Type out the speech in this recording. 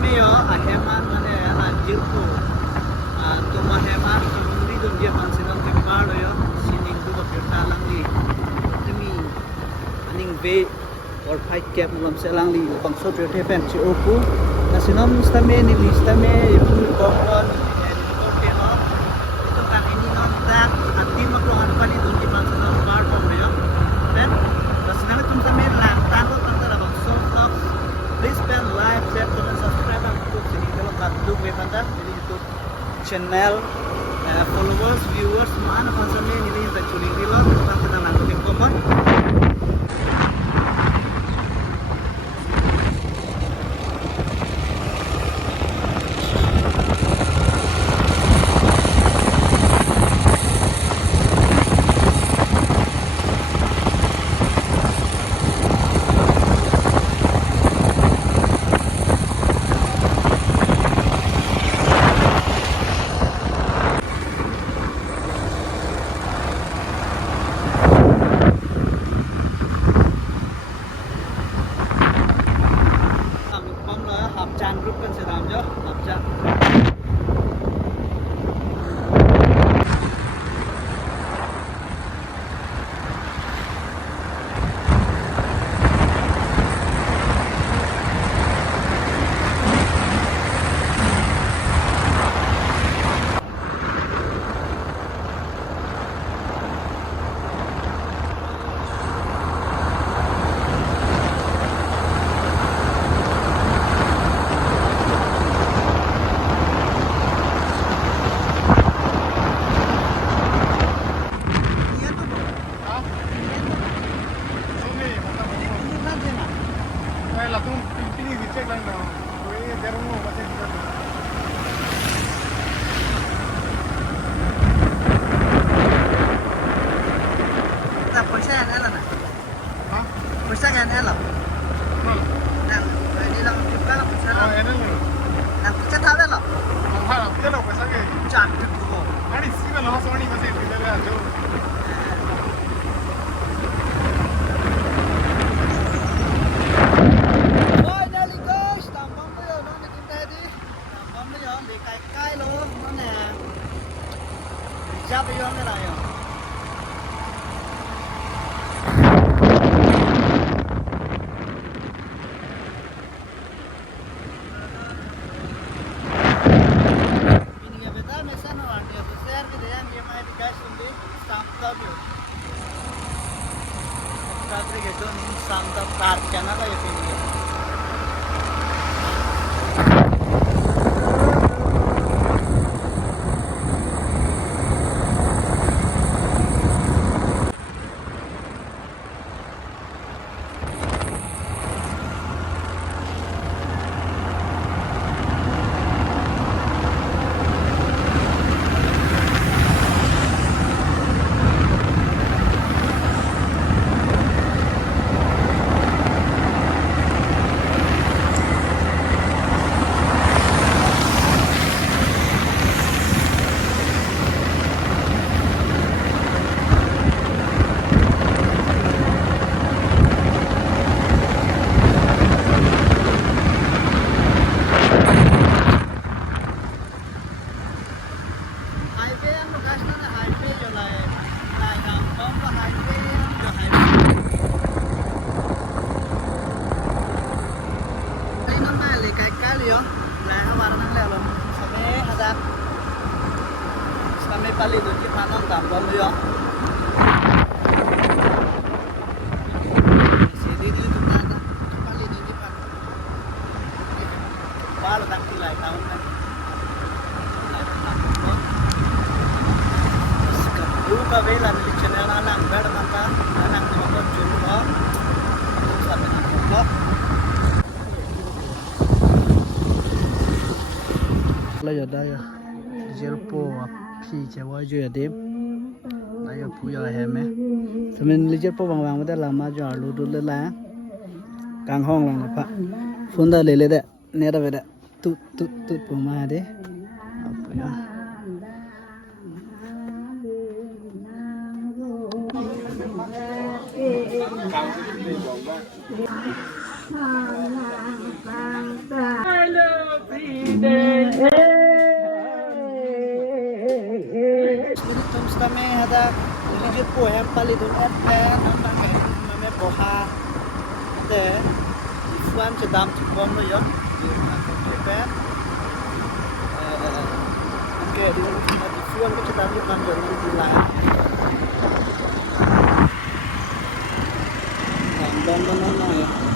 kami yo aheman mane anjir ko to maheman hindi dun dia man sinang timbalo yo sining ko ba lang di tumi aning be or fight cap lam se lang li pang so te pen chi oku na sinam stame ni listame yu kokon and ko te ho ito kan ini non tak ati maklohan pa ni dun di man sinang bar ko yo then das nana tum tame lang tango tantara bang so talk. Please spend like, share, comment, subscribe ang YouTube sini kalau kadug may panta ini YouTube channel followers, viewers mana pansame ini yung tuling nila panta na lang yung comment. Group kan sedang jo, abjad. Sampai parknya lah ya ini. Sampai pali itu kita nonton bom yo. Sini ini tuh ada pali ini pan. Baru tak kilai tahun kan. Buka bela di channel anak ber mata anak nomor jumpa. Sampai nak Là giờ đây Jelpo phi che wa ju dem la yo pu yo he me semen li Jelpo bang bang da la ma jo lu du le la kang hong lang pa phone da le le da ne da ve da tut tut tut pu ma de apa ya Hello Terus kami ada legit po yang palidun etten kami kami boha de ifuan cedam cipon lo yon aku cepet oke di ifuan ke cedam cipon jadi dilan dan ya